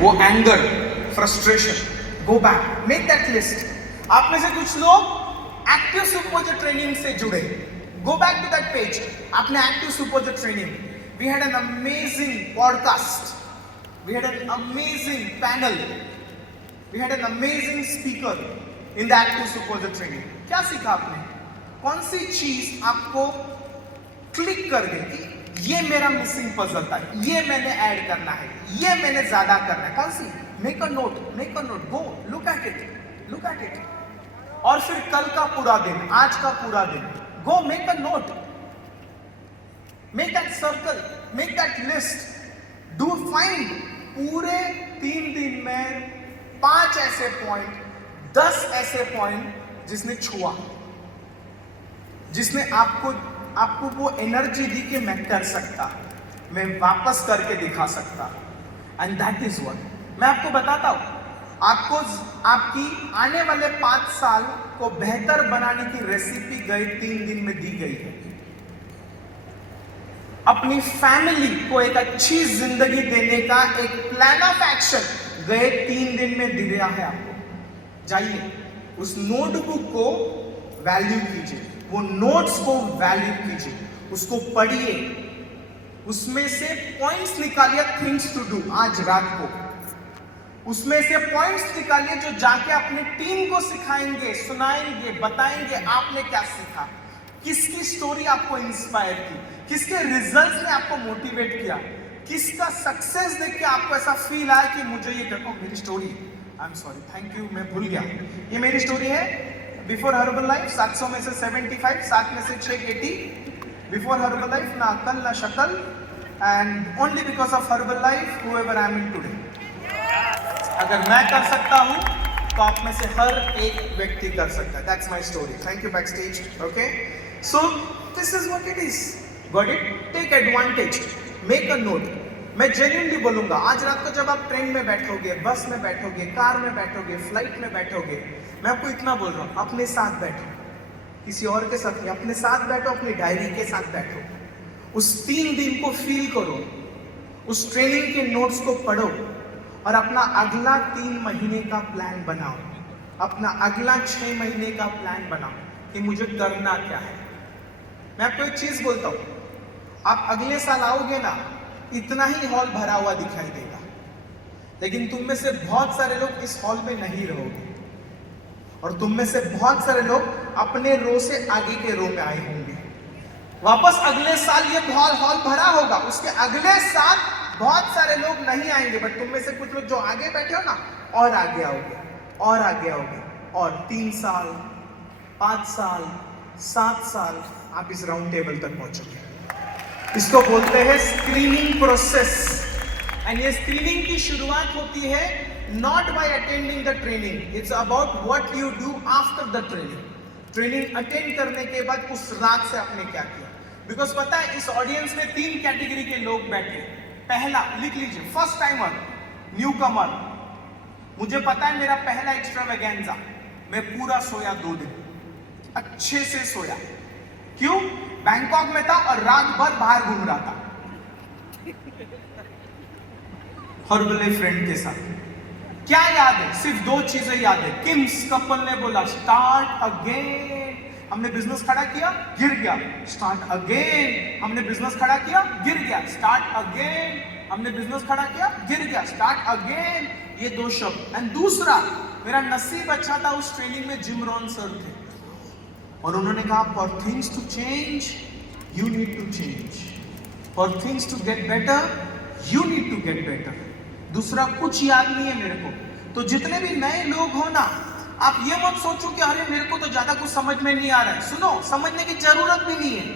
वो anger, frustration, go back, make that list. आप में से कुछ लोग एक्टिव सुपरपोजिट ट्रेनिंग से जुड़े, go back to that page. आपने active superposit training, we had an amazing podcast, we had an amazing panel, we had an amazing speaker in the active superposit training. क्या सीखा आपने? कौन सी चीज आपको click कर गई कि ये मेरा मिसिंग पजल था, ये मैंने ऐड करना है, ये मैंने ज्यादा करना है? कौन सी? Make a note, go look at it. और फिर कल का पूरा दिन, आज का पूरा दिन, go make a note, make that circle, make that list, do find. पूरे 3 दिन में 5 ऐसे पॉइंट, 10 ऐसे पॉइंट जिसने छुआ, जिसने आपको वो एनर्जी दी कि मैं कर सकता, मैं वापस करके दिखा सकता. एंड दैट इज व्हाट मैं आपको बताता हूं. आपको आपकी आने वाले 5 साल को बेहतर बनाने की रेसिपी गए 3 दिन में दी गई है. अपनी फैमिली को एक अच्छी जिंदगी देने का एक प्लान ऑफ एक्शन गए 3 दिन में दिया है आपको. जाइए उस नोटबुक को वैल्यू कीजिए, वो नोट्स को वैल्यू कीजिए, उसको पढ़िए, उसमें से पॉइंट्स निकालिए, थिंग्स टू डू आज रात को. उसमें से पॉइंट्स निकालिए जो जाके अपनी टीम को सिखाएंगे, सुनाएंगे, बताएंगे आपने क्या सीखा, किसकी स्टोरी आपको इंस्पायर की, किसके रिजल्ट्स ने आपको मोटिवेट किया, किसका सक्सेस देख के आपको ऐसा फील आया कि मुझे ये करना. मेरी story, I am sorry, thank you, मैं भूल गया. ये मेरी स्टोरी है. बिफोर हर्बल लाइफ 700 में से 75, 7 में से 6 80. बिफोर हर्बल लाइफ ना अकल ना शक्ल, and only because of herbal life whoever I am in today. अगर मैं कर सकता हूं तो आप में से हर एक व्यक्ति कर सकता है. That's my story. Thank you back stage. Okay, so this is what it is. Got it? Take advantage, make a note. मैं जेन्युइनली बोलूंगा, आज रात को जब आप ट्रेन में बैठोगे, बस में बैठोगे, कार में बैठोगे, फ्लाइट में बैठोगे, मैं आपको इतना बोल रहा हूं, अपने साथ बैठो, किसी और के साथ नहीं, अपने साथ बैठो, अपनी डायरी के साथ बैठो. उस 3 दिन को फील करो, उस ट्रेनिंग के नोट्स को पढ़ो और अपना अगला 3 महीने का प्लान बनाओ, अपना अगला 6 महीने का प्लान बनाओ कि मुझे करना क्या है. मैं आपको एक चीज बोलता हूं, आप अगले साल आओगे ना, इतना ही हॉल भरा हुआ दिखाई देगा, लेकिन तुम में से बहुत सारे लोग इस हॉल में नहीं रहोगे, और तुम में से बहुत सारे लोग अपने रो से आगे के रो में आए होंगे. वापस अगले साल ये हॉल भरा होगा, उसके अगले साल बहुत सारे लोग नहीं आएंगे, बट तुम में से कुछ लोग जो आगे बैठे हो ना, और आगे आओगे, और आगे आओगे, और 3 साल, 5 साल, 7 साल आप इस राउंड टेबल तक पहुंचोगे. इसको बोलते हैं स्क्रीनिंग प्रोसेस. एंड ये स्क्रीनिंग की शुरुआत होती है not by attending the training, it's about what you do after the training. Training attend करने के बाद उस रात से आपने क्या किया. बिकॉज पता है इस ऑडियंस में 3 कैटेगरी के लोग बैठे. पहला, लिख लीजिए, फर्स्ट टाइमर, न्यू कमर. मुझे पता है मेरा पहला एक्स्ट्रावेगेंजा, मैं पूरा सोया 2 दिन, अच्छे से सोया. क्यों? बैंकॉक में था और रात भर बाहर घूम रहा था हर्बल फ्रेंड के साथ. क्या याद है? सिर्फ 2 चीजें याद है. किम्स कपल ने बोला स्टार्ट अगेन. हमने बिजनेस खड़ा किया, गिर गया, स्टार्ट अगेन. हमने बिजनेस खड़ा किया, गिर गया, स्टार्ट अगेन. हमने बिजनेस खड़ा किया, गिर गया, स्टार्ट अगेन. ये 2 शब्द. एंड दूसरा, मेरा नसीब अच्छा था, उस ट्रेनिंग में जिम रॉन सर थे, और उन्होंने कहा for things to change you need to change, for things to get better you need to get better. दूसरा कुछ याद नहीं है मेरे को. तो जितने भी नए लोग हो ना, आप ये मत सोचो कि अरे मेरे को तो ज्यादा कुछ समझ में नहीं आ रहा है. सुनो, समझने की जरूरत भी नहीं है.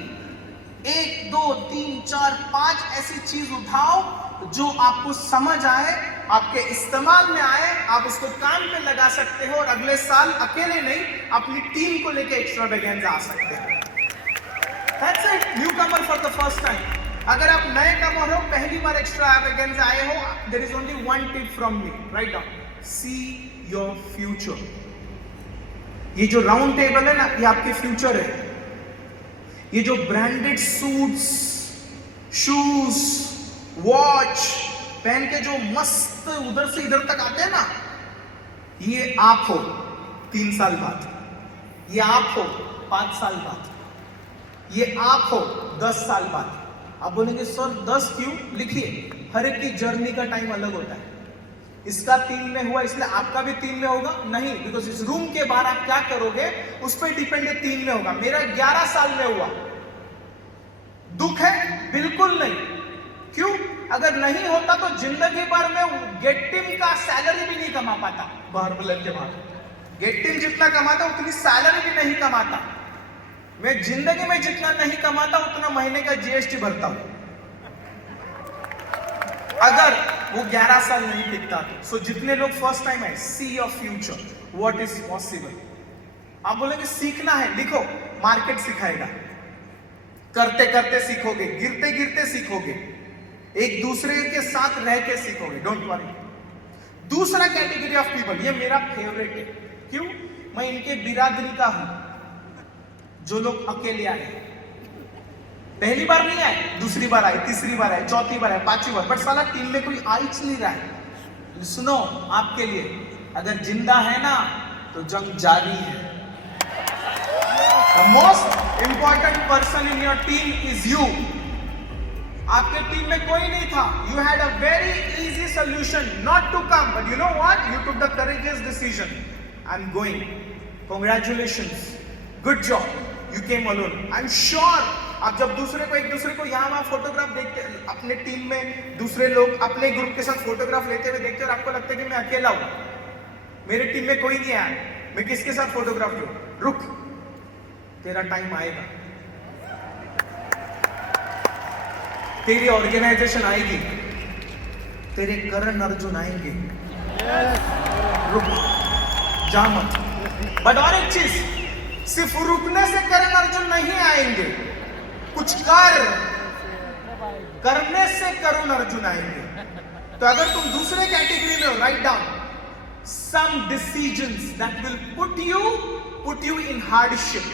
1 2 3 4 5 ऐसी चीज उठाओ जो आपको समझ आए, आपके इस्तेमाल में आए, आप उसको काम पे लगा सकते हो, और अगले साल अकेले नहीं, अपनी टीम को लेके एक्स्ट्रावेगेंजा आ सकते हो. That's it. Newcomer for the first time. अगर आप नए कमर हो, पहली बार एक्स्ट्रावेगेंजा आए हो, there is only one tip from me. Write down. See your future. ये जो राउंड टेबल है ना, ये आपके फ्यूचर है. ये जो ब्रांडेड सूट्स, शूज, वॉच, पहन के जो मस्त उधर से इधर तक आते हैं ना, ये आप हो 3 साल बाद, ये आप हो 5 साल बाद, ये आप हो 10 साल बाद। आप बोलेंगे सर 10 क्यों? लिखिए, हर एक की जर्नी का टाइम अलग होता है। इसका 3 में हुआ इसलिए आपका भी 3 में होगा? नहीं, बिकॉज इस रूम के बाहर आप क्या करोगे उस पर डिपेंड है, 3 में होगा। मेरा 11 साल में हुआ। दुख है? बिल्कुल नहीं। क्यों? अगर नहीं होता तो जिंदगी भर में गेट टीम का सैलरी भी नहीं कमा पाता। बाहर बुलेट के बाहर गेट टीम जितना कमाता उतनी सैलरी भी नहीं कमाता। मैं जिंदगी में जितना नहीं कमाता उतना महीने का जीएसटी भरता हूं, अगर वो 11 साल नहीं टिकता तो। सो जितने लोग फर्स्ट टाइम है, see your future, what is possible. आप बोलेंगे सीखना है, लिखो, मार्केट सिखाएगा। करते करते सीखोगे, गिरते गिरते सीखोगे, एक दूसरे के साथ रह के सीखोगे, डोंट वरी। दूसरा कैटेगरी ऑफ पीपल, ये मेरा फेवरेट है। क्यों? मैं इनके बिरादरी का हूं, जो लोग अकेले आए, पहली बार नहीं आए, दूसरी बार आए, तीसरी बार आए, चौथी बार आए, 5वीं बार, बट साला टीम में कोई आ ही नहीं रहा है। सुनो, आपके लिए अगर जिंदा है ना तो जंग जारी है। The most important person in your team is you. आपके टीम में कोई नहीं था। You had a very easy solution not to come, but you know what? You took the courageous decision. I'm going. Congratulations. Good job. You came alone. I'm sure आप जब दूसरे को एक दूसरे को यहाँ वहाँ फोटोग्राफ देखते, अपने टीम में दूसरे लोग अपने ग्रुप के साथ फोटोग्राफ लेते हुए देखते और आपको लगता है कि मैं अकेला हूँ, मेरे टीम में कोई नहीं आया, मैं किसके साथ फोटोग्राफ लूं? रुक, तेरा टाइम आएगा, तेरी ऑर्गेनाइजेशन आएगी, तेरे करण अर्जुन आएंगे। रुक, जा मत। बट और एक चीज, सिर्फ रुकने से करण अर्जुन नहीं आएंगे, कुछ करने से करुण अर्जुन आएंगे। तो अगर तुम दूसरे कैटेगरी में हो, write down some decisions that will put you in hardship.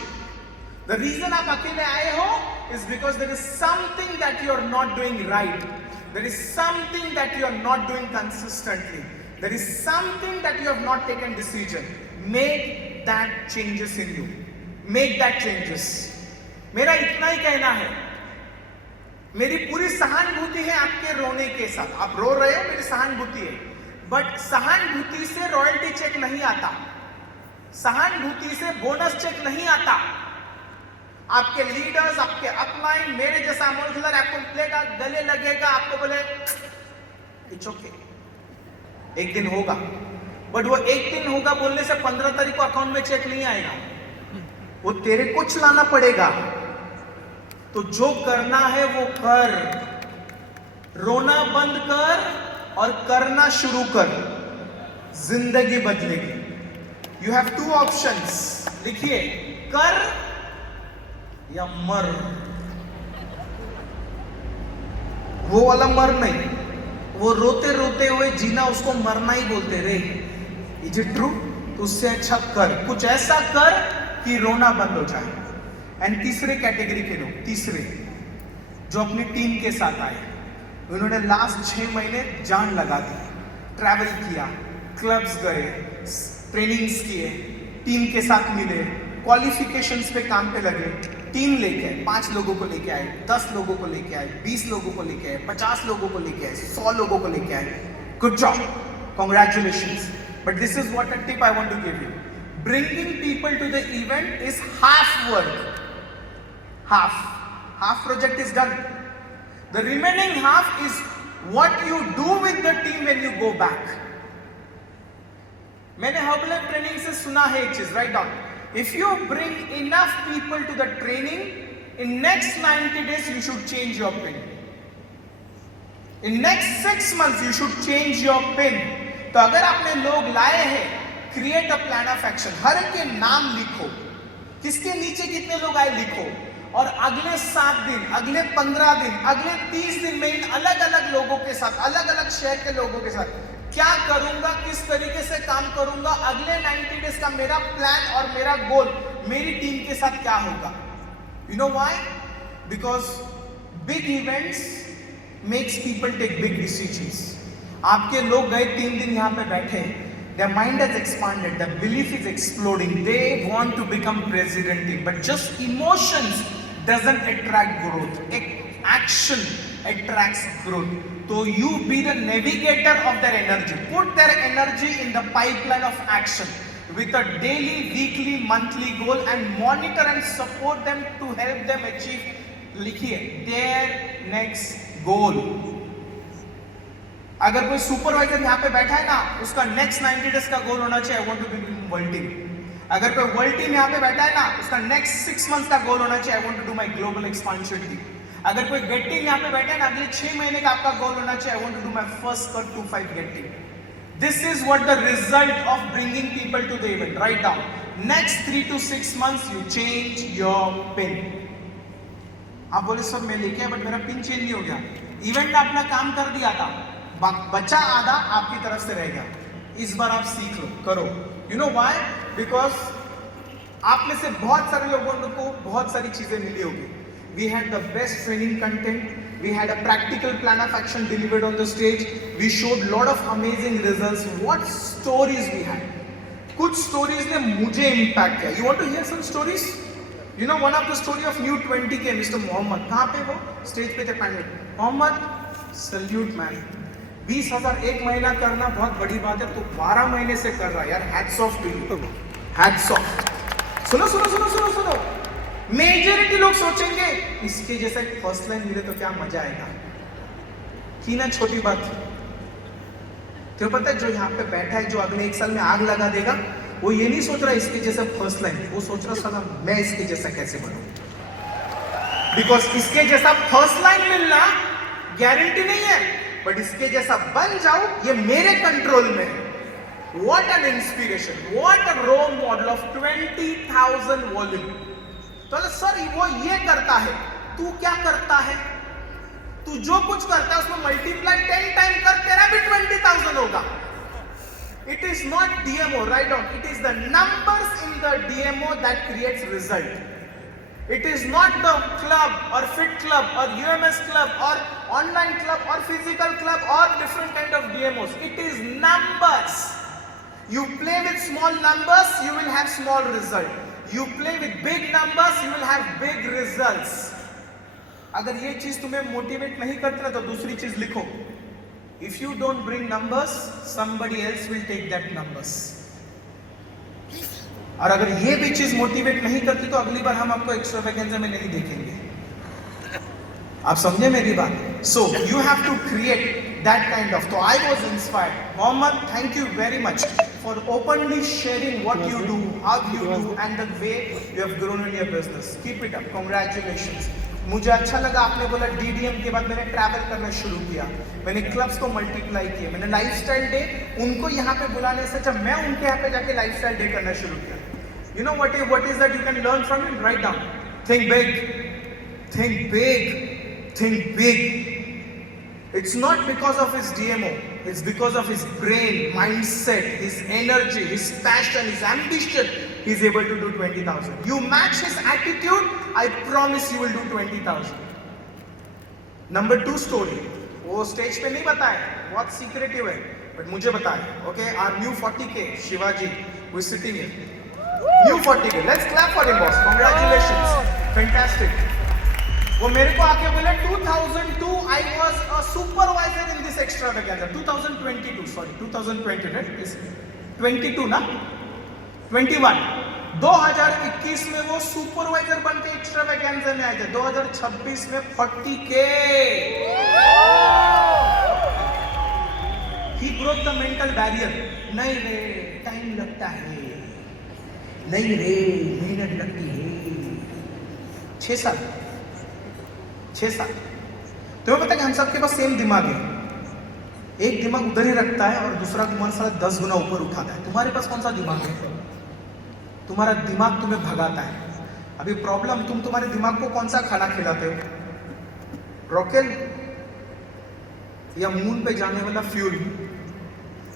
The reason आप अकेले आए हो is because there is something that you are not doing right. There is something that you are not doing consistently. There is something that you have not taken decision. Make that changes in you. Make that changes. मेरा इतना ही कहना है, मेरी पूरी सहानुभूति है आपके रोने के साथ। आप रो रहे हो, मेरी सहानुभूति है, बट सहानुभूति से रॉयल्टी चेक नहीं आता, सहानुभूति से बोनस चेक नहीं आता। आपके लीडर्स, आपके अपलाइन, मेरे जैसा अमोल खिलाड़ी आपको मिलेगा, गले लगेगा, आपको बोले इट्स ओके, एक दिन होगा, बट वो एक दिन होगा बोलने से 15 तारीख को अकाउंट में चेक नहीं आएगा, वो तेरे को चलाना पड़ेगा। तो जो करना है वो कर, रोना बंद कर और करना शुरू कर, जिंदगी बदलेगी। यू हैव 2 ऑप्शंस, लिखिए, कर या मर। वो वाला मर नहीं, वो रोते रोते हुए जीना, उसको मरना ही बोलते रे। Is it true? तो उससे अच्छा कर, कुछ ऐसा कर कि रोना बंद हो जाए। एंड तीसरे कैटेगरी के लोग, तीसरे जो अपनी टीम के साथ आए, उन्होंने लास्ट 6 महीने जान लगा दी, ट्रैवल किया, क्लब्स गए, ट्रेनिंग्स किए, टीम के साथ मिले, क्वालिफिकेशंस पे काम पे लगे, टीम लेके आए, 5 लोगों को लेके आए, 10 लोगों को लेके आए, 20 लोगों को लेके आए, 50 लोगों को लेके आए, 100 लोगों को लेके आए। Good job, congratulations. But this is what a tip I want to give you. Bringing people to the event is half work. Half project is done. The remaining half is what you do with the team when you go back. मैंने herbal training से सुना है एक चीज, write down. If you bring enough people to the training, in next 90 days you should change your pin. In next 6 months you should change your pin. तो अगर आपने लोग लाए हैं, create a plan of action, हर एक के नाम लिखो, किसके नीचे कितने लोग आए लिखो, और अगले 7 दिन, अगले 15 दिन, अगले 30 दिन में इन अलग अलग लोगों के साथ, अलग अलग शहर के लोगों के साथ क्या करूंगा, किस तरीके से काम करूंगा, अगले 90 डेज का मेरा प्लान और मेरा गोल मेरी टीम के साथ क्या होगा। You know why? Because big events makes people take big decisions. आपके लोग गए 3 दिन यहाँ पे बैठे, their mind has expanded, their belief is exploding, they want to become president team, but just emotions doesn't attract growth, action attracts growth. So you be the navigator of their energy, put their energy in the pipeline of action with a daily, weekly, monthly goal and monitor and support them to help them achieve, लिखिए, their next goal. अगर कोई supervisor यहाँ पे बैठा है ना, उसका next 90 days का गोल होना चाहिए, I want to be world team. अगर कोई वर्ल्ड टीम यहाँ पे बैठा है ना, उसका नेक्स्ट 6 मंथ्स का गोल होना चाहिए, I want to do my global expansion team. अगर कोई गेट टीम यहाँ पे बैठा है ना, अगले 6 महीने का आपका गोल होना चाहिए, I want to do my first cut 25 get team. This is what the result of bringing people to the event. Right down. Next 3 to 6 months you change your pin. आप बोले सर मैं लेके आया but मेरा pin change नहीं हो गया. Event ने अपना काम कर दिया था, बचा आधा आपकी तरफ से रह गया. इस बार आप सीख लो, करो. You know why? बिकॉज आप में से बहुत सारे लोगों को बहुत सारी चीजें मिली होगी. We had the best training content, we had a practical plan of action delivered on the stage, we showed lot of amazing results. What stories we had. कुछ स्टोरीज ने मुझे इंपैक्ट किया. You want to hear some stories? You know one of the story of new 20 के mister Mohammad. कहाँ पे वो stage पे थे पैनल. Mohammad, salute man. 20,000 एक महीना करना बहुत बड़ी बात है, तो 12 महीने से कर रहा है यार. Hats off to you, hats off. सुनो सुनो सुनो सुनो सुनो. मेजॉरिटी लोग सोचेंगे इसके जैसा फर्स्ट लाइन मिले तो क्या मजा आएगा. की ना छोटी बात. तो पता है जो यहाँ पे बैठा है, जो अगले 1 साल में आग लगा देगा, वो ये नहीं सोच रहा इसके जैसा फर्स्ट लाइन, वो सोच रहा साला मैं इसके जैसा कैसे बनूं. बिकॉज इसके जैसा फर्स्ट लाइन मिलना गारंटी नहीं है, बट इसके जैसा बन जाऊं ये मेरे कंट्रोल में है. What an inspiration, what a role model of 20,000 volume. तो सर वो ये करता है, तू क्या करता है? तू जो कुछ करता है उसमें मल्टीप्लाई 10 टाइम कर, तेरा भी 20,000 होगा. It is not DMO, right on. It is the numbers in the DMO that creates result. It is not the club or fit club or UMS club or online club or physical club or different kind of DMOs. It is numbers. You play with small numbers, you will have small result. You play with big numbers, you will have big results. अगर ये चीज तुम्हें motivate नहीं करती ना, तो दूसरी चीज लिखो. If you don't bring numbers, somebody else will take that numbers. और अगर ये भी चीज मोटिवेट नहीं करती तो अगली बार हम आपको एक्स्ट्रावेगेंजा में नहीं देखेंगे. आप समझे मेरी बात? So you have to create that kind of. So I was inspired. Mohammed, thank you very much for openly sharing what you do, how you do, and the way you have grown in your business. Keep it up. Congratulations. मुझे अच्छा लगा आपने बोला DDM के बाद मैंने travel करना शुरू किया, मैंने क्लब्स को मल्टीप्लाई किया, मैंने लाइफस्टाइल डे उनको यहाँ पे बुलाने से जब मैं उनके यहाँ पे जाके लाइफस्टाइल डे करना शुरू किया. You know what is that you can learn from it? Write down. Think big. Think big. Think big. It's not because of his DMO. It's because of his brain, mindset, his energy, his passion, his ambition. He's able to do 20,000. You match his attitude, I promise you will do 20,000. Number 2 story. वो stage पे नहीं बताया, बहुत secretive है, but मुझे बताया. Okay, our new 40K, Shivaji, who is sitting here. New 40K. Let's clap for him, boss. Congratulations. Fantastic. वो मेरे को आके बोले 2002 I was a supervisor in this extravaganza. 2022, sorry, 2020, right? 22 ना? 21. 2021 में वो सुपरवाइजर बन के एक्स्ट्रावेगेंजा में आए थे. 2026 में 40K. He broke the mental barrier. नहीं रे, टाइम लगता है. नहीं रे, मेहनत लगती है. 6 साल. तुम्हें पता है कि हम सबके पास सेम दिमाग है. एक दिमाग उधर ही रखता है और दूसरा दिमाग साला 10 गुना ऊपर उठाता है. तुम्हारे पास कौन सा दिमाग है? तुम्हारा दिमाग तुम्हें भगाता है. अभी प्रॉब्लम, तुम तुम्हारे दिमाग को कौन सा खाना खिलाते हो? रॉकेल या मून पे जाने वाला फ्यूल?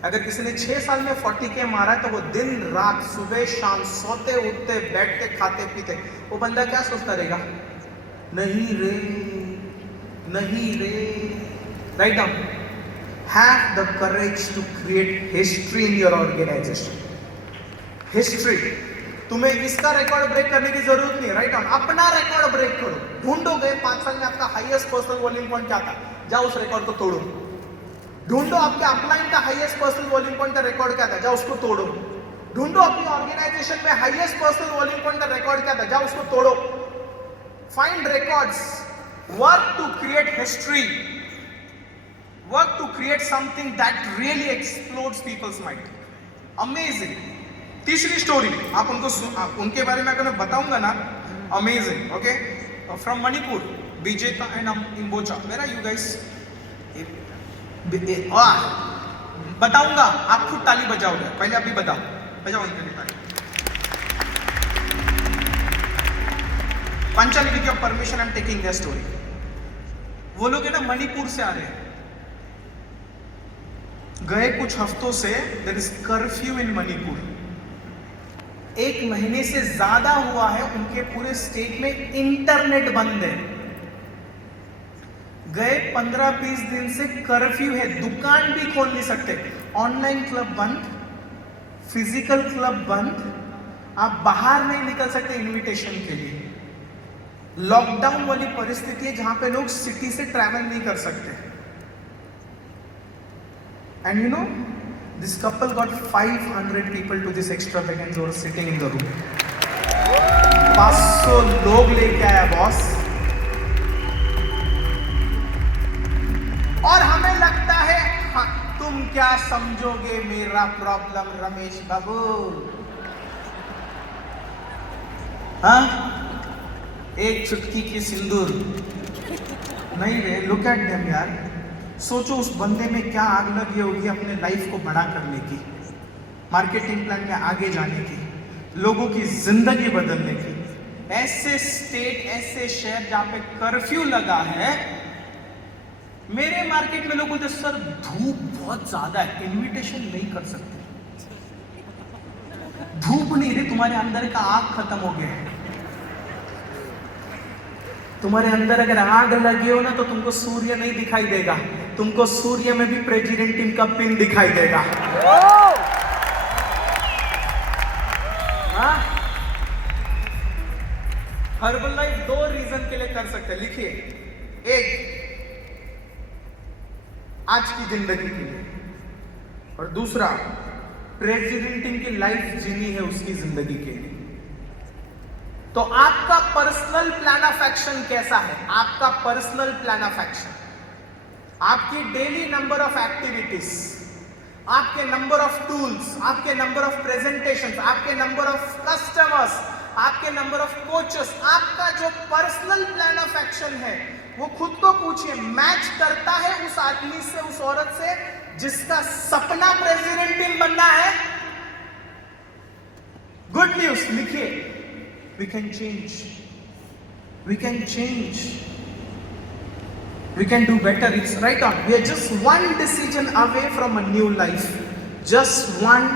अगर किसी ने 6 साल में 40K मारा है तो वो दिन रात सुबह शाम सोते उठते बैठते खाते पीते, वो बंदा क्या सोचता रहेगा? नहीं रे, नहीं रे. Write down. have the courage to create history in your organization. History. तुम्हें इसका रिकॉर्ड ब्रेक करने की जरूरत नहीं, राइट ऑन. अपना रिकॉर्ड ब्रेक करो. ढूंढोगे 5 साल में आपका हाईएस्ट पर्सनल वॉल्यूम पॉइंट क्या था, जाओ उस रिकॉर्ड को तोड़ो. ढूंढो आपके अपलाइन का हाईएस्ट पर्सनल वॉल्यूम पॉइंट का रिकॉर्ड क्या था, जाओ उसको तोड़ो. ढूंढो अपनी ऑर्गेनाइजेशन में हाईएस्ट पर्सनल वॉल्यूम पॉइंट का रिकॉर्ड क्या था, जाओ उसको तोड़ो. Find records. Work to create history. Work to create something that really explodes people's mind. Amazing. तीसरी स्टोरी आप उनके बारे में अगर बताऊंगा ना, amazing. Okay, from Manipur, Vijeta and Imbocha. Where are you guys? बताऊंगा, आप खुद ताली बजाओगे. पहले अभी बजाओ उनके लिए ताली. Panchali with your permission I am taking their story. वो लोग है ना मणिपुर से आ रहे हैं. गए कुछ हफ्तों से there is curfew in Manipur. 1 महीने से ज्यादा हुआ है उनके पूरे स्टेट में इंटरनेट बंद है. गए 15-20 दिन से कर्फ्यू है. दुकान भी खोल नहीं सकते. ऑनलाइन क्लब बंद, फिजिकल क्लब बंद. आप बाहर नहीं निकल सकते इनविटेशन के लिए. लॉकडाउन वाली परिस्थिति है जहां पे लोग सिटी से ट्रैवल नहीं कर सकते. And you know, this couple got 500 people to this extravagance who were sitting in the room. 500 लोग लेके आया बॉस. और हमें लगता है हाँ, तुम क्या समझोगे मेरा प्रॉब्लम रमेश बाबू. हाँ, एक चुटकी की सिंदूर नहीं रे. लुक एट देम यार. सोचो उस बंदे में क्या आग लगी होगी अपने लाइफ को बड़ा करने की, मार्केटिंग प्लान में आगे जाने की, लोगों की जिंदगी बदलने की. ऐसे स्टेट, ऐसे शहर जहां पे कर्फ्यू लगा है. मेरे मार्केट में लोग बोलते सर धूप बहुत ज्यादा है, इनविटेशन नहीं कर सकते. धूप नहीं रे, तुम्हारे अंदर का आग खत्म हो गया है. तुम्हारे अंदर अगर आग लगी हो ना तो तुमको सूर्य नहीं दिखाई देगा. तुमको सूर्य में भी प्रेसिडेंट टीम का पिन दिखाई देगा. हाँ, हर्बल लाइफ 2 रीजन के लिए कर सकते हैं. लिखिए. एक, आज की जिंदगी के लिए, और दूसरा प्रेसिडेंट टीम की लाइफ जीनी है उसकी जिंदगी के लिए. तो आपका पर्सनल प्लान ऑफ एक्शन कैसा है? आपका पर्सनल प्लान ऑफ एक्शन, आपकी डेली नंबर ऑफ एक्टिविटीज, आपके नंबर ऑफ टूल्स, आपके नंबर ऑफ प्रेजेंटेशंस, आपके नंबर ऑफ कस्टमर्स, आपके नंबर ऑफ कोचेस, आपका जो पर्सनल प्लान ऑफ एक्शन है वो खुद को पूछिए, मैच करता है उस आदमी से, उस औरत से जिसका सपना प्रेसिडेंट टीम बनना है? गुड न्यूज लिखिए. We can change. We can change. We can do better. It's right on. We are just one decision away from a new life. Just one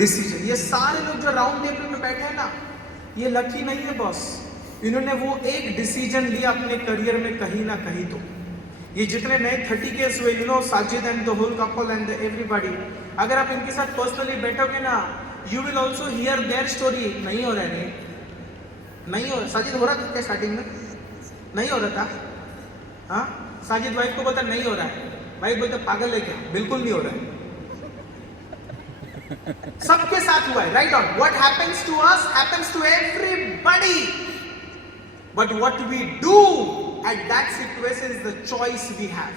decision. ये सारे लोग जो राउंड टेबल में बैठे हैं ना, ये लकी नहीं है बॉस. इन्होंने वो एक डिसीजन लिया अपने करियर में कहीं ना कहीं. तो ये जितने नए 30 केस हुए, you know, Sajid and the whole couple and everybody, अगर आप इनके साथ पर्सनली बैठोगे ना, you will also hear their story. नहीं हो रहा है, नहीं हो रहा. साजिद हो रहा था क्या स्टार्टिंग में? नहीं हो रहा था. हाँ, साजिद वाइफ को बोलता नहीं हो रहा है, वाइफ बोलते पागल है क्या? बिल्कुल नहीं हो रहा है. सबके साथ हुआ है, right on. What happens to us happens to everybody. But what we do at that situation is the choice we have.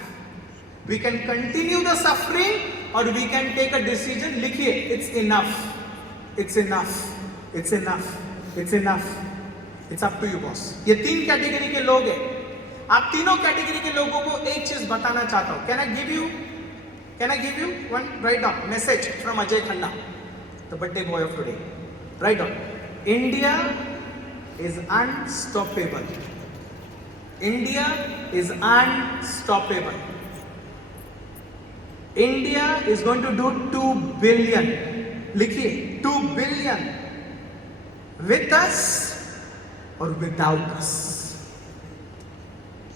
We can continue the suffering or we can take a decision. लिखिए, it's enough, it's enough, it's enough, it's enough. It's up to you boss. ये 3 category के लोग हैं. आप तीनों category के लोगों को एक चीज बताना चाहता हूं. Can I give you one write down message from Ajay Khanna, the birthday boy of today. Write down. India is unstoppable. India is unstoppable. India is going to do 2 billion. लिखिए, 2 billion with us or without us.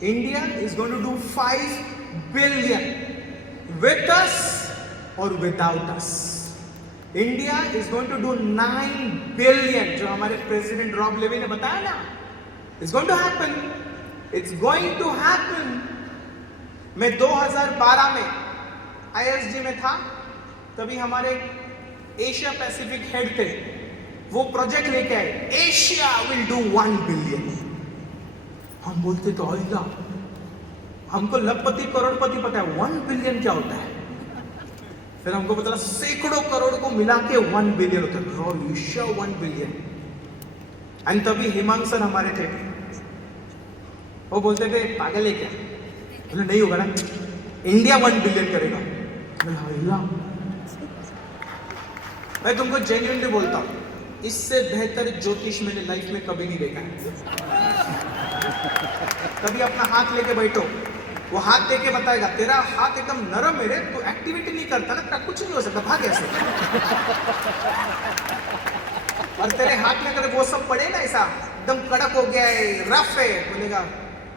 India is going to do 5 billion. with us or without us. India is going to do 9 billion, जो हमारे president Rob levy ने बताया ना, it's going to happen. It's going to happen. मैं 2012 में ISG में था, तभी हमारे एशिया पैसिफिक हेड थे, वो प्रोजेक्ट लेके आए, एशिया विल डू 1 बिलियन. हम बोलते तो अल्लाह, हमको लखपति करोड़पति पता है 1 बिलियन क्या होता है. फिर हमको पता चला सैकड़ों करोड़ को मिला के 1 बिलियन होता है. Asia 1 billion. एंड तभी हेमंत सर हमारे थे, वो बोलते थे पागल है क्या, बोले नहीं होगा ना, इंडिया 1 बिलियन करेगा. मैं तुमको जेन्युइनली बोलता हूं, इससे बेहतर ज्योतिष मैंने लाइफ में कभी नहीं देखा है. कभी अपना हाथ लेके बैठो, वो हाथ देके बताएगा तेरा हाथ एकदम नरम है रे, तू एक्टिविटी नहीं करता ना, तेरा कुछ नहीं हो सकता, भाग ऐसे. और तेरे हाथ में अगर वो सब पड़े ना ऐसा एकदम कड़क हो गया है, रफ है, बोलेगा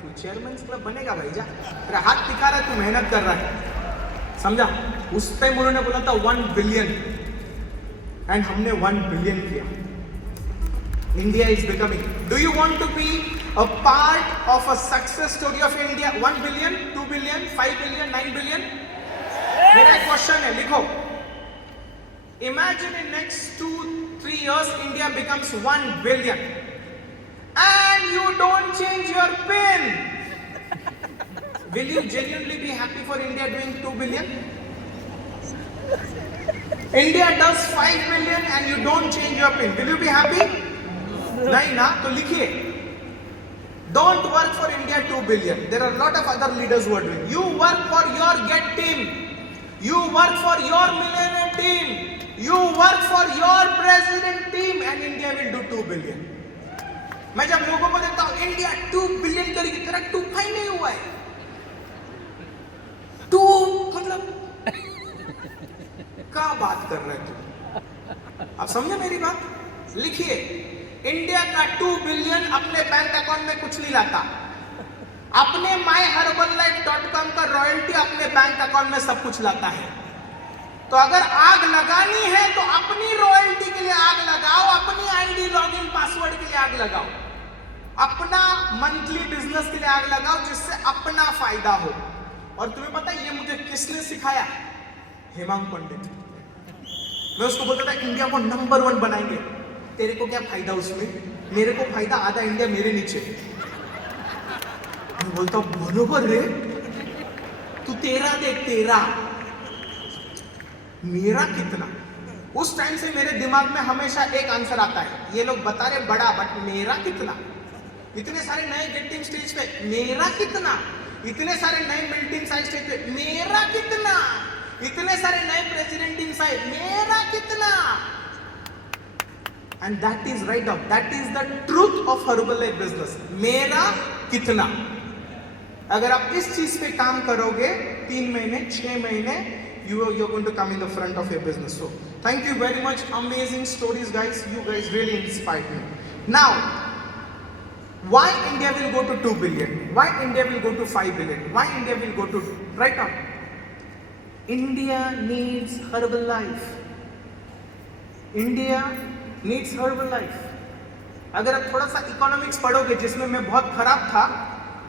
तू चेयरमैन क्लब बनेगा भाई, जा तेरा हाथ दिखा रहा है, तू मेहनत कर रहा है. समझा. उस टाइम उन्होंने बोला था 1 बिलियन, एंड हमने 1 बिलियन किया. India is becoming. Do you want to be a part of a success story of India? 1 billion, 2 billion, 5 billion, 9 billion? मेरा एक क्वेश्चन है, लिखो. Imagine in next 2-3 years India becomes 1 billion and you don't change your PIN. Will you genuinely be happy for India doing 2 billion? India does 5 billion and you don't change your PIN. Will you be happy? नहीं ना. तो लिखिए, don't work for India 2 billion. There are a lot of other leaders who are doing. You work for your GET team. You work for your millionaire team. You work for your president team and India will do 2 billion. मैं जब लोगों को देखता हूँ India 2 billion करेगी, तेरा 2.5 नहीं हुआ है. 2 मतलब क्या बात कर रहे तू. आप समझे मेरी बात. लिखिए, इंडिया का 2 बिलियन अपने बैंक अकाउंट में कुछ नहीं लाता. अपने myherbalife.com का रॉयल्टी अपने बैंक अकाउंट में सब कुछ लाता है. तो अगर आग लगानी है तो अपनी रॉयल्टी के लिए आग लगाओ, अपनी आईडी लॉगिन पासवर्ड के लिए आग लगाओ, अपना मंथली बिजनेस के लिए आग लगाओ, जिससे अपना फायदा हो. और तुम्हें पता है ये मुझे किसने सिखाया? हेमंत पंडित. मैं उसको बोलता था इंडिया को नंबर 1 बनाएंगे. तेरे को क्या फायदा उसमें, मेरे को फायदा, आधा इंडिया मेरे नीचे. मैं बोलता हूं बरोबर रे, तू तेरा देख, तेरा मेरा कितना. उस टाइम से मेरे दिमाग में हमेशा एक आंसर आता है, ये लोग बता रहे बड़ा, बट मेरा कितना. इतने सारे नए गेट टीम स्टेज पे, मेरा कितना. इतने सारे नए मिल्टिंग साइड स्टेज पे, मेरा कितना. इतने सारे नए प्रेसिडेंट टीम साइड, मेरा कितना. And that is right up. That is the truth of Herbalife business. मेरा कितना. अगर आप इस चीज पे काम करोगे 3 महीने 6 महीने, you're going to come in the front of your business. So thank you very much. Amazing stories, guys. You guys really inspired me. Now, why India will go to 2 billion? Why India will go to 5 billion? Why India will go to right now? India needs Herbalife. India needs Herbalife. अगर आप थोड़ा सा economics पढ़ोगे, जिसमें मैं बहुत खराब था,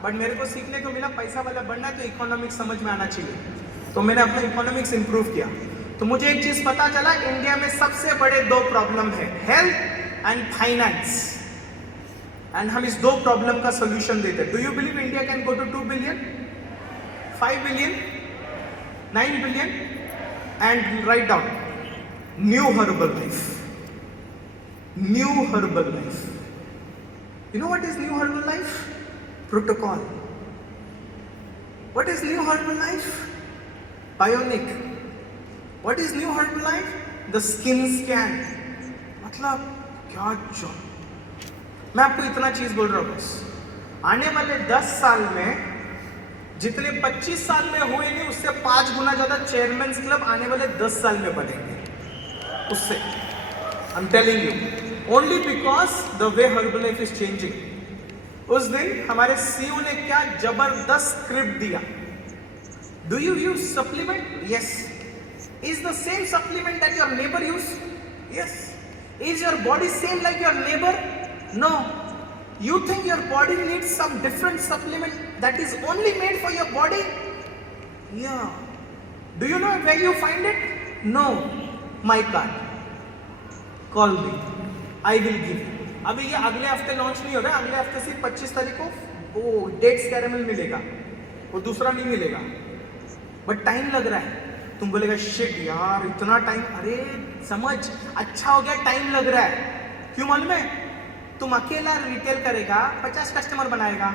बट मेरे को सीखने को मिला पैसा वाला बनना है तो इकोनॉमिक्स समझ में आना चाहिए, तो मैंने अपना इकोनॉमिक्स इंप्रूव किया. तो मुझे एक चीज पता चला, इंडिया में सबसे बड़े 2 प्रॉब्लम है, हेल्थ एंड फाइनेंस. एंड हम इस 2 प्रॉब्लम का सोल्यूशन देते हैं. Do you believe India can go to 2 billion, 5 billion, 9 billion? And write down, new Herbalife. New Herbalife. You know what is New Herbalife? Protocol. What is New Herbalife? Bionic. What is New Herbalife? The skin scan. मतलब क्या जो. मैं आपको इतना चीज बोल रहा हूँ बस, आने वाले 10 साल में जितने 25 साल में हुए नहीं, उससे 5 गुना ज्यादा चेयरमैन क्लब आने वाले 10 साल में बनेंगे. उससे I'm telling you, only because the way Herbalife is changing. उस दिन हमारे CEO ने क्या जबरदस्त स्क्रिप्ट दिया. Do you use supplement? Yes. Is the same supplement that your neighbor use? Yes. Is your body same like your neighbor? No. You think your body needs some different supplement that is only made for your body? Yeah. Do you know where you find it? No. My card. Call me. I will give you. अभी ये अगले हफ्ते launch नहीं हो रहा है, अगले हफ्ते से 25 तारीख को वो डेट्स कैरेमल मिलेगा और दूसरा नहीं मिलेगा, बट टाइम लग रहा है. तुम बोलेगा शिट यार इतना टाइम, अरे समझ, अच्छा हो गया टाइम लग रहा है. क्यों मालूम है? तुम अकेला रिटेल करेगा 50 कस्टमर बनाएगा,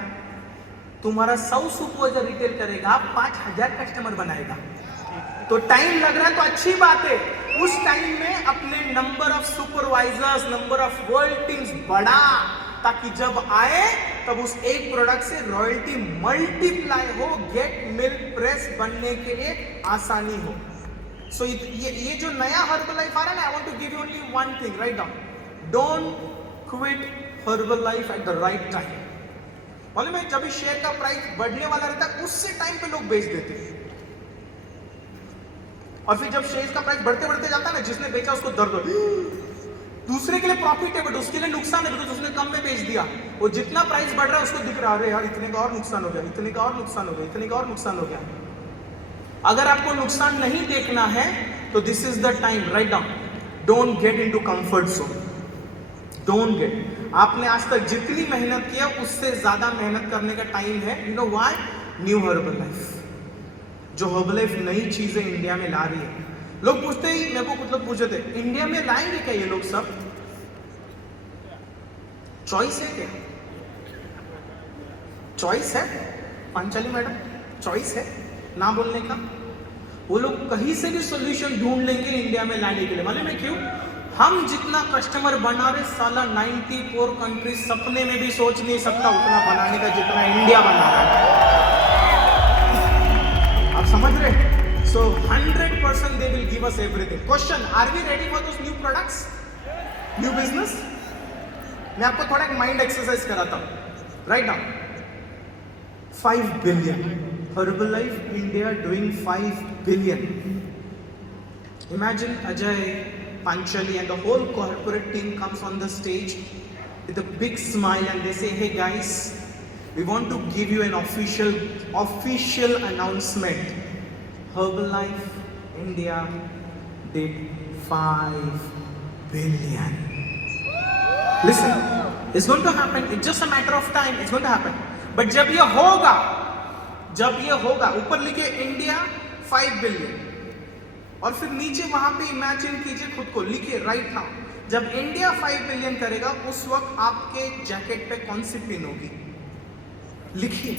तुम्हारा 100 सुपरवाइजर रिटेल करेगा 5000 कस्टमर बनाएगा. तो टाइम लग रहा है तो अच्छी बात है. उस टाइम में अपने number of supervisors, number of world teams बढ़ा, ताकि जब आए तब उस एक प्रोडक्ट से रॉयल्टी मल्टीप्लाई हो, गेट मिल्क प्रेस बनने के लिए आसानी हो. सो ये जो नया हर्बलाइफ आ रहा है ना, I want to give you only one thing, write down. Don't quit Herbalife at the right time. मालूम है जब शेयर का प्राइस बढ़ने वाला रहता है उससे टाइम पे लोग बेच देते हैं, और फिर जब शेयर का प्राइस बढ़ते बढ़ते जाता है ना, जिसने बेचा उसको दर्द हो, दूसरे के लिए प्रॉफिट है बट उसके लिए नुकसान है, बिकॉज उसने कम में बेच दिया. और जितना प्राइस बढ़ रहा है उसको दिख रहा है अरे यार इतने का और नुकसान हो गया, इतने का और नुकसान हो गया, इतने का और नुकसान हो गया. अगर आपको नुकसान नहीं देखना है तो this is the time, right down. Don't get into comfort zone. Don't get. आपने आज तक जितनी मेहनत किया उससे ज्यादा मेहनत करने का टाइम है. You know why? New herbal life. जो हर्बलाइफ नई चीजें इंडिया में ला रही है. लोग पूछते ही, मेरे को कुछ लोग पूछे थे इंडिया में लाएंगे क्या ये लोग सब? चॉइस है क्या? चॉइस है पांचाली मैडम, चॉइस है ना बोलने का. वो लोग कहीं से भी सॉल्यूशन ढूंढ लेंगे इंडिया में लाने के लिए. मालूम है क्यों? हम जितना कस्टमर बना रहे साला 94 कंट्रीज सपने में भी सोच नहीं सकता उतना बनाने का जितना इंडिया बना रहा है. आप समझ रहे? So 100% they will give us everything. Question: Are we ready for those new products, new business? मैं आपको थोड़ा एक माइंड एक्सरसाइज कराता हूँ. Right now 5 billion Herbalife India doing 5 billion. Imagine Ajay, Panchali and the whole corporate team comes on the stage with a big smile and they say, hey guys, we want to give you an official announcement. Herbalife India did 5 billion. Listen, it's going to happen. It's just a matter of time. It's going to happen. But जब ये होगा, ऊपर लिखे India 5 billion, और फिर नीचे वहां पे इमेजिन कीजिए खुद को, लिखे राइट नाउ, जब इंडिया 5 billion करेगा उस वक्त आपके जैकेट पे कौन सी पिन होगी? लिखिए.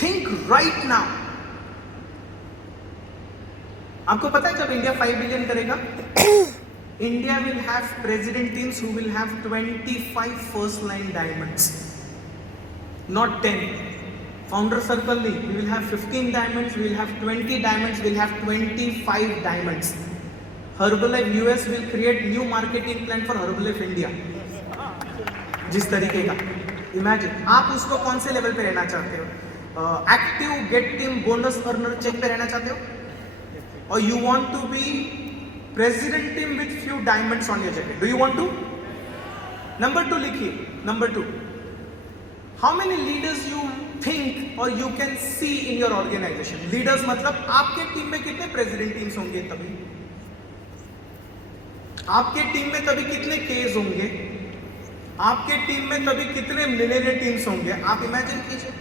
Think right now. आपको पता है जब इंडिया 5 billion करेगा, India will have president teams who will have 25 first line diamonds, not 10. Founder circle नहीं, we will have 15 diamonds, we will have 20 diamonds, we will have 25 diamonds. Herbalife US will create new marketing plan for Herbalife India. जिस तरीके का, imagine. आप उसको कौन से level पे रहना चाहते हो? Active GET team bonus earner check पे रहना चाहते हो, और you want to be president team with few diamonds on your jacket? Do you want to? Number 2 लिखिए. Number 2, how many leaders you think or you can see in your organization? Leaders मतलब आपके team में कितने president teams होंगे, तभी आपके team में तभी कितने केस होंगे, आपके टीम में तभी कितने मिलियनियर टीम्स होंगे. आप इमेजिन कीजिए.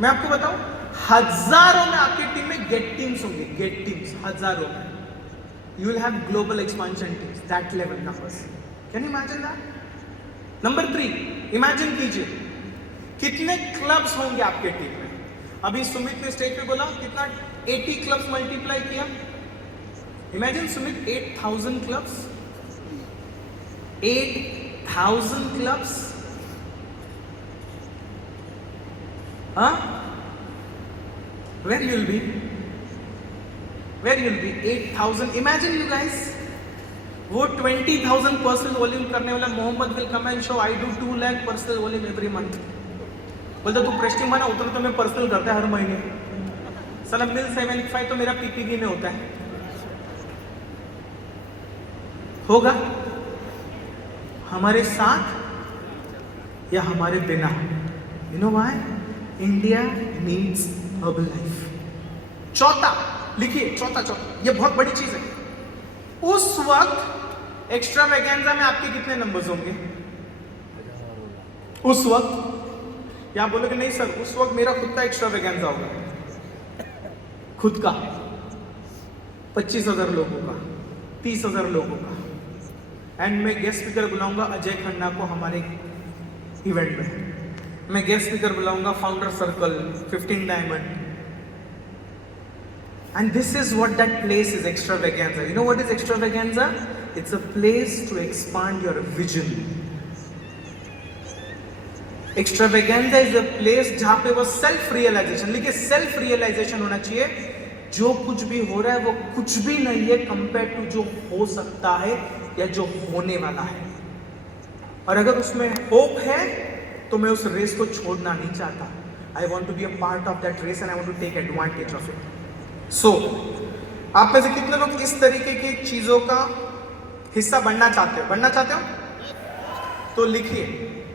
मैं आपको बताऊं, हजारों में आपकी टीम में गेट टीम्स होंगे, गेट टीम्स हजारों में. You will have global expansion teams, that level numbers. Can you imagine that? Number 3, imagine कीजिए कितने क्लब्स होंगे आपके टीम में. अभी सुमित ने स्टेज पे बोला कितना, 80 क्लब्स मल्टीप्लाई किया. Imagine Sumit 8000 clubs, 8000 clubs. Where you'll be? 8,000. Imagine you guys, वो 20,000 पर्सनल वॉल्यूम करने वाला Mohammed will come and show I do 2 lakh personal volume every month. बोलता तू प्रेस्टिंग बना, उतना तो मैं पर्सनल करता है हर महीने, साला मिल 75 तो मेरा पीपीवी में होता है। होगा हमारे साथ या हमारे बिना? You know why? India needs herbal life. चौथा लिखिए, चौथा, ये बहुत बड़ी चीज है। उस वक्त एक्स्ट्रा वेगेंजा में आपके कितने नंबर्स होंगे? उस वक्त या बोलोगे नहीं सर उस वक्त मेरा खुद का एक्स्ट्रा वेगेंजा होगा, खुद का 25,000 लोगों का, 30,000 लोगों का, एंड मैं गेस्ट स्पीकर बुलाऊंगा अजय खन्ना को हमारे इवेंट में, मैं गेस्ट स्पीकर बुलाऊंगा founder circle, 15 diamond, and this is what that place is, extravaganza. You know what is extravaganza? It's a place to expand your vision. Extravaganza is a place जहां पे वो self realisation, लिखिए self realisation होना चाहिए, जो कुछ भी हो रहा है वो कुछ भी नहीं है कंपेयर टू जो हो सकता है या जो होने वाला है। और अगर उसमें होप है तो मैं उस रेस को छोड़ना नहीं चाहता। I want to be a part of that race and I want to take advantage of it. So आप में से कितने लोग इस तरीके की चीजों का हिस्सा बनना चाहते हो? बनना चाहते हो तो लिखिए,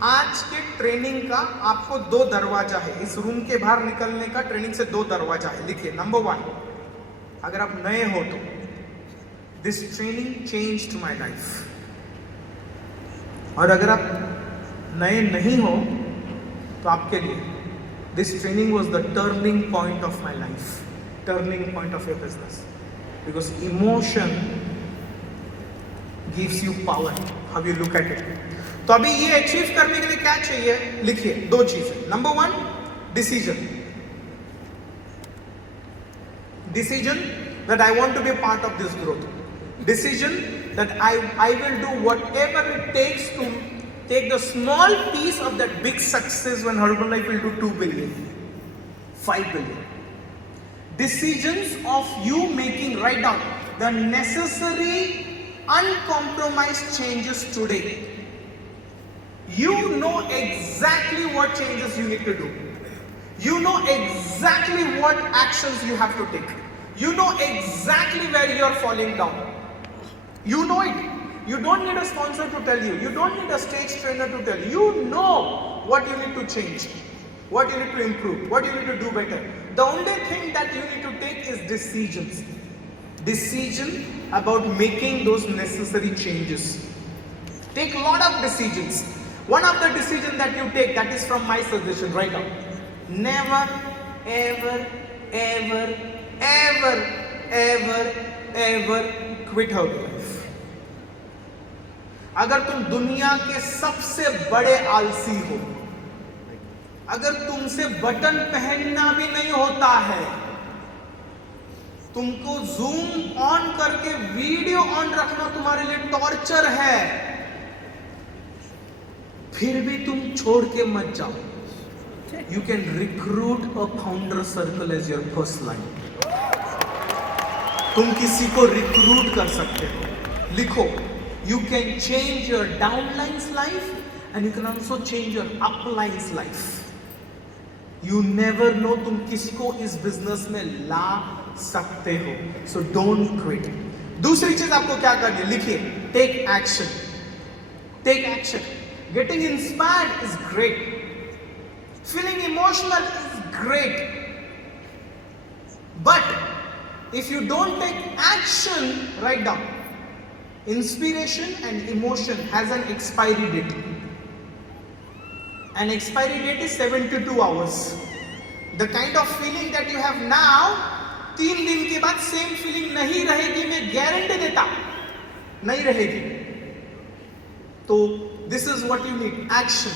आज के ट्रेनिंग का आपको 2 दरवाजा है, इस रूम के बाहर निकलने का ट्रेनिंग से 2 दरवाजा है। लिखिए, नंबर 1, अगर आप नए हो तो this training changed my life, और अगर आप नए नहीं हो तो आपके लिए this training was the turning point of my life, turning point of your business, because emotion gives you power, how you look at it. तो अभी ये अचीव करने के लिए क्या चाहिए? लिखिए 2 चीजें। Number 1, decision that I want to be a part of this growth, decision that I will do whatever it takes to take the small piece of that big success when Herbalife will do 2 billion, 5 billion. Decisions of you making, write down the necessary uncompromised changes today. You know exactly what changes you need to do. You know exactly what actions you have to take. You know exactly where you are falling down. You know it. You don't need a sponsor to tell you. You don't need a stage trainer to tell you. You know what you need to change, what you need to improve, what you need to do better. The only thing that you need to take is decisions. Decision about making those necessary changes. Take a lot of decisions. One of the decisions that you take, that is from my suggestion right now. Never, ever, ever, ever, ever, ever quit Herbalife. अगर तुम दुनिया के सबसे बड़े आलसी हो, अगर तुमसे बटन पहनना भी नहीं होता है, तुमको जूम ऑन करके वीडियो ऑन रखना तुम्हारे लिए टॉर्चर है, फिर भी तुम छोड़ के मत जाओ। You can recruit a founder circle as your first line. तुम किसी को रिक्रूट कर सकते हो। लिखो, you can change your downline's life and you can also change your upline's life. You never know तुम किसको इस बिजनेस में ला सकते हो। So don't quit. दूसरी चीज आपको क्या करनी है? लिखिए, take action. Take action. Getting inspired is great. Feeling emotional is great. But if you don't take action, write down. Inspiration and emotion has an expiry date. An expiry date is 72 hours. The kind of feeling that you have now, 3 दिन के बाद same feeling नहीं रहेगी, मैं guarantee देता, नहीं रहेगी। तो this is what you need, action.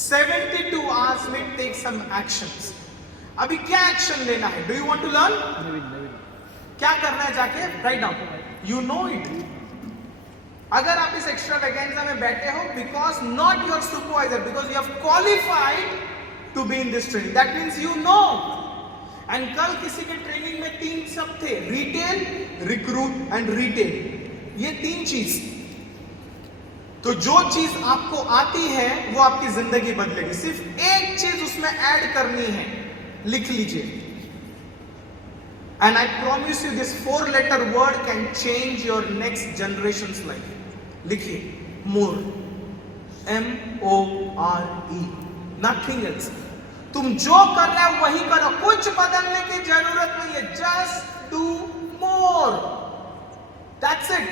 72 hours में टेक सम एक्शंस। अभी क्या एक्शन लेना है? Do you want to learn? क्या करना है जाके? Write down. You know it. अगर आप इस एक्स्ट्रावेगेंजा में बैठे हो, because not your supervisor, because you have qualified to be in this training, that means you know. And कल किसी के ट्रेनिंग में 3 सब थे, रिटेल, रिक्रूट एंड रिटेल। ये 3 चीज तो जो चीज आपको आती है वो आपकी जिंदगी बदलेगी। सिर्फ एक चीज उसमें ऐड करनी है, लिख लीजिए। And I promise you this 4-letter word can change your next generations life. लिखिए मोर, MORE, नथिंग एल्स। तुम जो कर रहे हो वही करो, कुछ बदलने की जरूरत नहीं है। Just do more, that's it.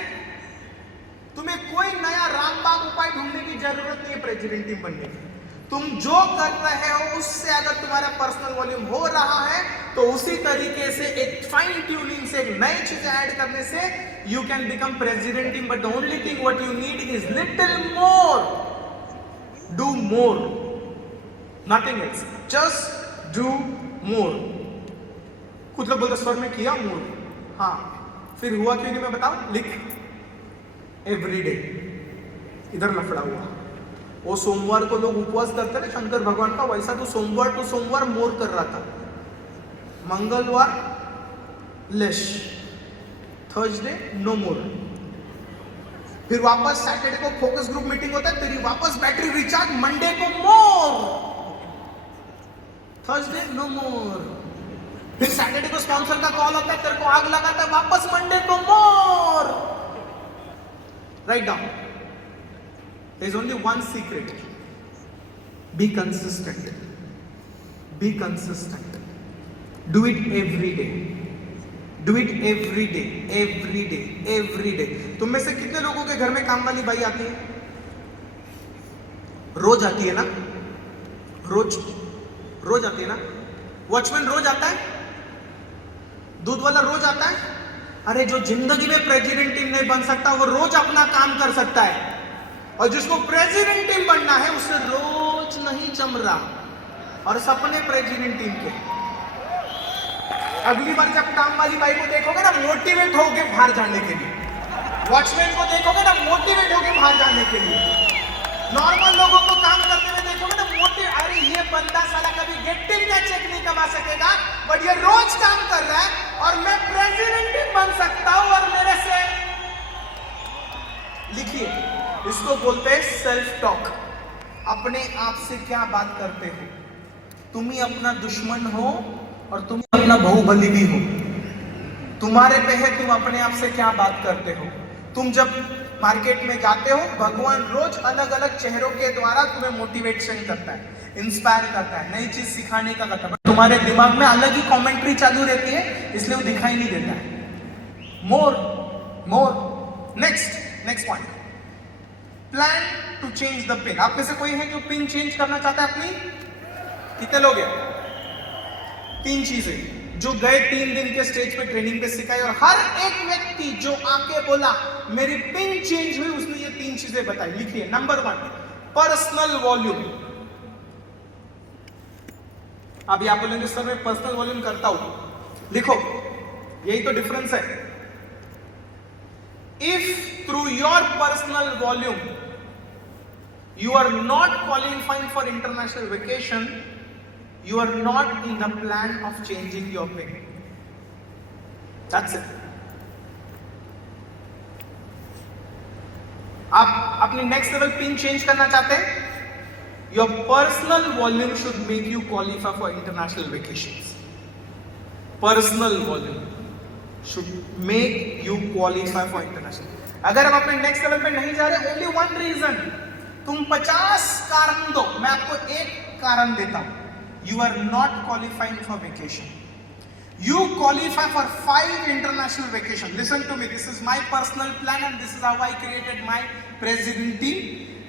तुम्हें कोई नया रामबाग उपाय ढूंढने की जरूरत नहीं है प्रेसिडेंट टीम बनने की। तुम जो कर रहे हो उससे अगर तुम्हारा पर्सनल वॉल्यूम हो रहा है तो उसी तरीके से एक फाइन ट्यूनिंग से, एक नई चीजें ऐड करने से you can become president team. But the only thing what you need is little more. Do more, nothing else, just do more. कुछ लोग बोलते स्वर में किया मोर, हाँ, फिर हुआ क्यों नहीं मैं बताऊं। लिख एवरीडे, इधर लफड़ा हुआ। वो सोमवार को लोग उपवास करते ना शंकर भगवान का, वैसा तो सोमवार टू सोमवार मोर कर रहा था। मंगलवार लेश, थर्सडे नो मोर, फिर वापस सैटरडे को फोकस ग्रुप मीटिंग होता है, तेरी वापस बैटरी रिचार्ज, मंडे को मोर, थर्सडे नो मोर, फिर सैटरडे को स्पॉन्सर का कॉल होता है, तेरे को आग लगाता है, वापस मंडे को मोर। Write down. There is only one secret. Be consistent. Be consistent. Do it every day. Do it every day. Every day. Every day. तुम में से कितने लोगों के घर में काम वाली बाई आती है? रोज आती है ना? रोज आती है ना? वॉचमैन रोज आता है? दूध वाला रोज आता है? अरे जो जिंदगी में प्रेसिडेंट टीम नहीं बन सकता वो रोज अपना काम कर सकता है, और जिसको प्रेसिडेंट टीम बनना है उसे रोज नहीं जम रहा। और सपने प्रेसिडेंट टीम के। अगली बार जब काम वाली बाई को देखोगे ना मोटिवेट होके बाहर जाने के लिए, वॉचमैन को देखोगे ना मोटिवेट होके बाहर जाने के लिए, नॉर्मल लोगों को काम करते हुए देखोगे ना मोटिवेट, अरे ये बंदा साला कभी गेट टीम का चेक नहीं कमा सकेगा बट ये रोज काम कर रहा है और मैं प्रेसिडेंट टीम बन सकता हूं और मेरे से। लिखिए, इसको बोलते हैं सेल्फ टॉक। अपने आप से क्या बात करते हो? तुम ही अपना दुश्मन हो और तुम ही अपना बाहुबली भी हो। तुम्हारे पे है तुम अपने आप से क्या बात करते हो। तुम जब मार्केट में जाते हो भगवान रोज अलग अलग चेहरों के द्वारा तुम्हें मोटिवेशन करता है, इंस्पायर करता है, नई चीज सिखाने का करता है, तुम्हारे दिमाग में अलग ही कमेंट्री चालू रहती है, इसलिए वो दिखाई नहीं देता है। More more. Next point, plan to change the pin. आप में से कोई है जो पिन चेंज करना चाहता है अपनी? कितने लोग हैं? 3 चीजें जो गए 3 दिन के स्टेज पे ट्रेनिंग पे सिखाई, और हर एक व्यक्ति जो आके बोला मेरी पिन चेंज हुई उसने ये 3 चीजें बताई। लिखिए, नंबर 1 पर्सनल वॉल्यूम। अभी आप बोलेंगे सर मैं पर्सनल वॉल्यूम करता हूं, लिखो यही तो डिफरेंस है। If through your personal volume you are not qualifying for international vacation, you are not in the plan of changing your pay. That's it. आप अपनी नेक्स्ट लेवल पिन चेंज करना चाहते हैं? Your personal volume should make you qualify for international vacations. Personal volume should make you qualify for international. अगर आप अपने next level पे नहीं जा रहे, only one reason. तुम 50 कारण दो, मैं आपको एक कारण देता हूं. You are not qualifying for vacation. You qualify for 5 international vacations. Listen to me. This is my personal plan, and this is how I created my president team.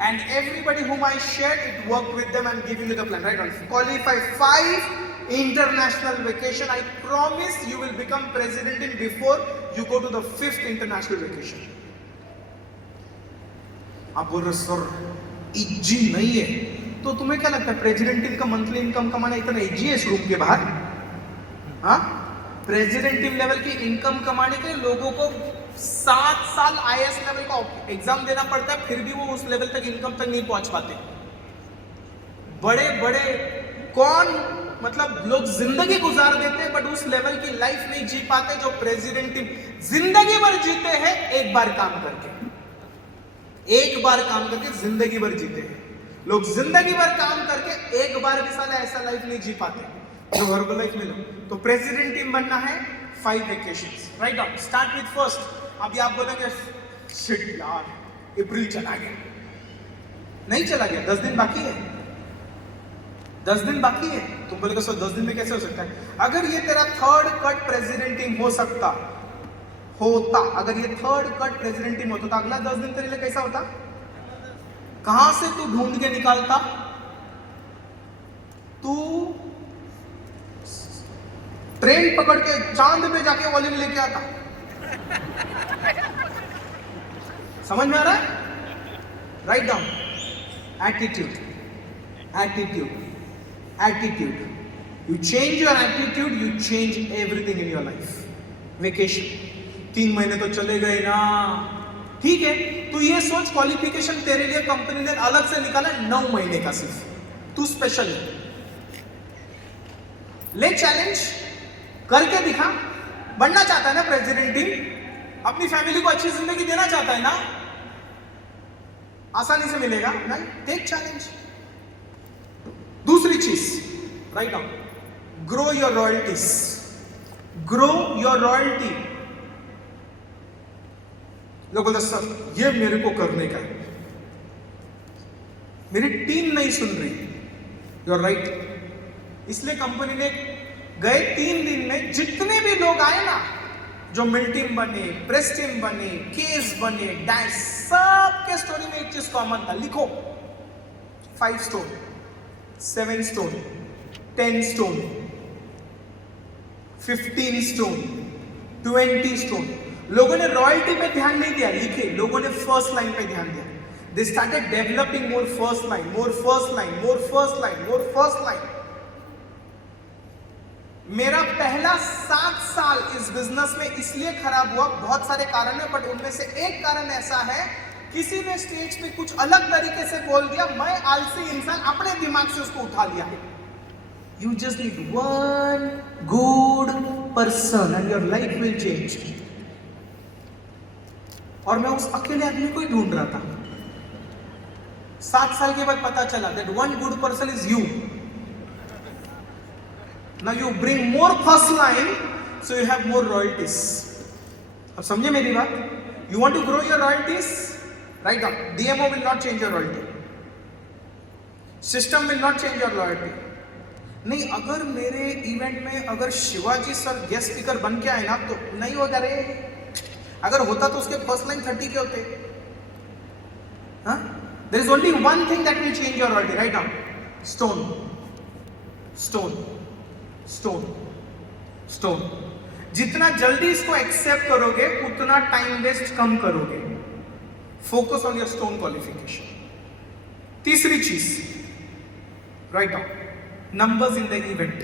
And everybody whom I shared, it worked with them. I'm giving you the plan. Right on. Qualify 5 international vacation. I promise you will become president team before you go to the 5th international vacation. आप बोल रहे sir easy नहीं है, तो तुम्हें क्या लगता है प्रेसिडेंट टीम का मंथली इनकम कमाना इतना इजी है इस रूम के बाहर? हाँ, प्रेसिडेंट टीम लेवल की इनकम कमाने के लोगों को 7 साल आईएएस लेवल का एग्जाम देना पड़ता है, फिर भी वो उस लेवल तक इनकम तक नहीं पहुंच पाते. बड़े बड़े कौन मतलब लोग जिंदगी गुजार देते हैं बट उस लेवल की लाइफ नहीं जी पाते जो प्रेसिडेंट टीम जिंदगी भर जीते हैं एक बार काम करके. एक बार काम करके जिंदगी भर जीते हैं लोग। जिंदगी भर काम करके एक बार भी साला ऐसा लाइफ नहीं जी पाते जो हर्बल लाइफ में लो। तो प्रेसिडेंट टीम बनना है 5 vacations. Write down, start with first. अभी आप बोलेंगे शिट यार, अप्रैल चला गया। नहीं चला गया, 10 दिन बाकी है। 10 दिन बाकी है। तुम बोलेगे सर 10 दिन में कैसे हो सकता है? अगर ये तेरा थर्ड कट प्रेसिडेंट टीम होता, अगर ये थर्ड कट प्रेसिडेंट टीम होता तो अगला 10 दिन तेरे लिए कैसा होता? कहां से तू ढूंढ के निकालता? तू ट्रेन पकड़ के चांद पे जाके वॉल्यूम लेके आता। समझ में आ रहा है? Write down, attitude, you change your attitude, you change everything in your life. Vacation 3 महीने तो चले गए ना, ठीक है। तू ये सोच, क्वालिफिकेशन तेरे लिए कंपनी ने अलग से निकाला 9 महीने का सिर्फ, तू स्पेशल है। ले चैलेंज करके दिखा। बनना चाहता है ना प्रेसिडेंट टीम, अपनी फैमिली को अच्छी जिंदगी देना चाहता है ना, आसानी से मिलेगा नहीं? Take challenge. दूसरी चीज, right now, grow your royalties. Grow your royalty. लोग बोलते सर ये मेरे को करने का है, मेरी टीम नहीं सुन रही। You are right. इसलिए कंपनी ने गए 3 दिन में जितने भी लोग आए ना, जो मिल टीम बने, प्रेस टीम बने, केस बने, डैश, सबके स्टोरी में एक चीज कॉमन था। लिखो 5 stone, 7 stone, 10 stone, 15 stone, 20 stone. लोगों ने रॉयल्टी पे ध्यान नहीं दिया, लिखे। लोगों ने फर्स्ट लाइन पे ध्यान दिया। They started developing more first line, more first line, more first line, more first line. मेरा पहला 7 साल इस बिजनेस में इसलिए खराब हुआ, बहुत सारे कारण है, बट उनमें से एक कारण ऐसा है, किसी ने स्टेज पे कुछ अलग तरीके से बोल दिया, मैं आलसी इंसान अपने दिमाग से उसको उठा लिया। You just need one good person and your life will change. और मैं उस अकेले आदमी को ही ढूंढ रहा था। 7 साल के बाद पता चला that one good person is you. Now you bring more first line, so you have more royalties. अब समझे मेरी बात? You want to grow your royalties? Right now, DMO will not change your royalty. System will not change your loyalty. नहीं, अगर मेरे event में अगर Shivaji sir guest speaker बन के आए ना तो नहीं होगा रे। अगर होता तो उसके फर्स्ट लाइन 30 के होते। हाँ? There is only one thing that will change your royalty right now. Stone. Stone. Stone. Stone. जितना जल्दी इसको एक्सेप्ट करोगे उतना टाइम वेस्ट कम करोगे। Focus on your stone qualification. तीसरी चीज, right now, numbers in the event.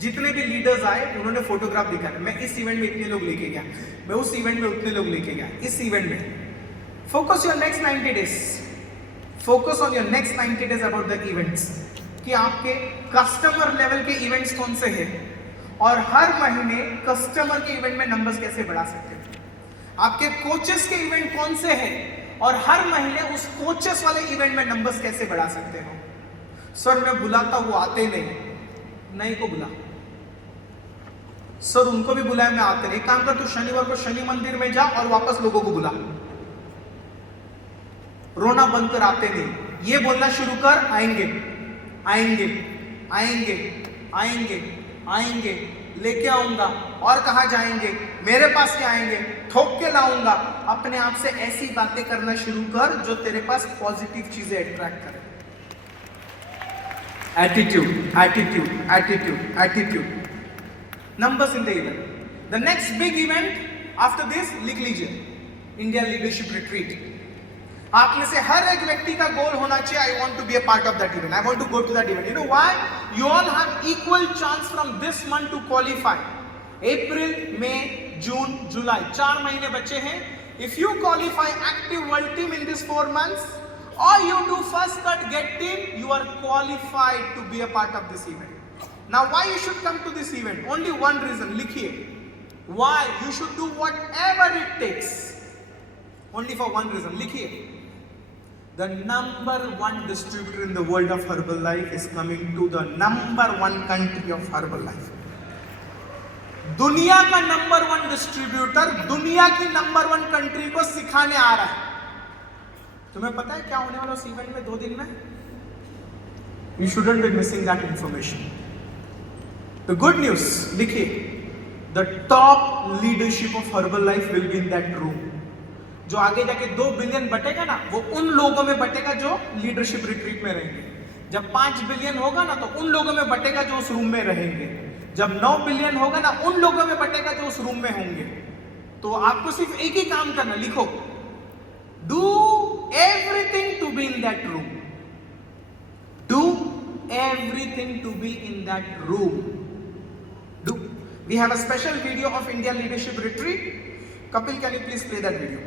जितने भी लीडर्स आए उन्होंने फोटोग्राफ दिखाया, मैं इस इवेंट में इतने लोग लेके गया, मैं उस इवेंट में उतने लोग लेके गया, इस इवेंट में। Focus your next 90 days. Focus on your next 90 days about the events, कि आपके कस्टमर लेवल के इवेंट्स कौन से हैं और हर महीने कस्टमर के इवेंट में नंबर्स कैसे बढ़ा सकते हैं। आपके कोचेस के इवेंट कौन से हैं और हर महीने उस कोचेस वाले इवेंट में नंबर्स कैसे बढ़ा सकते हो। सर मैं बुलाता वो आते नहीं को बुला। सर उनको भी बुलाया, मैं आते नहीं। काम कर, तू शनिवार को शनि मंदिर में जा और वापस लोगों को बुला। रोना बंद कर, आते नहीं। ये बोलना शुरू कर, आएंगे आएंगे आएंगे आएंगे आएंगे, लेके आऊंगा। और कहां जाएंगे? मेरे पास क्या आएंगे? ठोक के लाऊंगा। अपने आप से ऐसी बातें करना शुरू कर जो तेरे पास पॉजिटिव चीजें अट्रैक्ट करें। Attitude, attitude, attitude, attitude. Numbers in the event. The next big event after this लिख लीजिए, इंडिया लीडरशिप रिट्रीट। आप में से हर एक व्यक्ति का गोल होना चाहिए, I want to be a part of that event, I want to go to that event. You know why? You all have equal chance from this month to qualify. April, May, June, July, 4 महीने बचे हैं। If you qualify active world team in this 4 months, or you do first cut get team, you are qualified to be a part of this event. Now why you should come to this event? Only one reason, लिखिए। Why you should do whatever it takes only for one reason. लिखिए, the number one distributor in the world of herbal life is coming to the number one country of herbal life. दुनिया का number one distributor दुनिया की number one country को सिखाने आ रहा है. तुम्हें पता है क्या होने वाला उस इवेंट में 2 दिन में? You shouldn't be missing that information. The good news, देखिए, the top leadership of Herbalife will be in that room. जो आगे जाके 2 बिलियन बटेगा ना, वो उन लोगों में बटेगा जो लीडरशिप रिट्रीट में रहेंगे. जब 5 बिलियन होगा ना, तो उन लोगों में बटेगा जो उस रूम में रहेंगे. जब 9 बिलियन होगा ना, उन लोगों में बटेगा जो उस रूम में होंगे. तो आपको सिर्फ एक ही काम करना, लिखो, do everything to be in that room. Do everything to be in that room. Do. We have a special video of India Leadership Retreat. Kapil, can you please play that video?